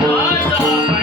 来一